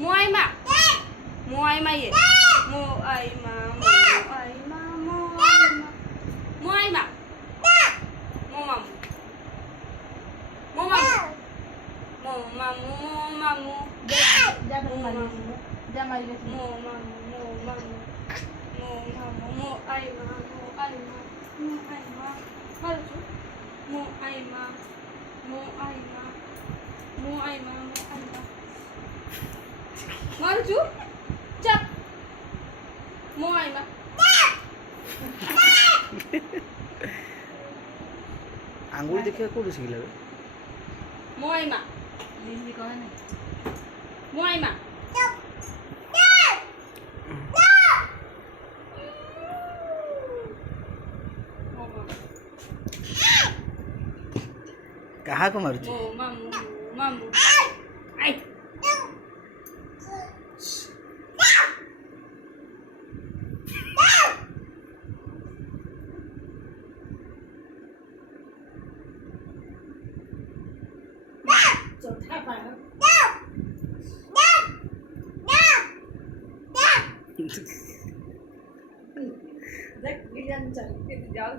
Muay mà. Muay mà gì? Muay mà. Muay mà. Muay mà. Mu mà. Mu mà. Mu mà. Mu mà. Mu. Mu mà. Muay mà. Muay mà. Muay mà. Haru chứ? Muay mà. Muay mà. Muay mà. Muay mà. Maru chứ? Chap. Muay mà. আঙ্গুল দেখে কোথায় শিখলে? Muay mà. Gì có này? Muay mà. কাহাকে মারুছি? Mamu. Ai. Deck đi ăn chẳng cái giáo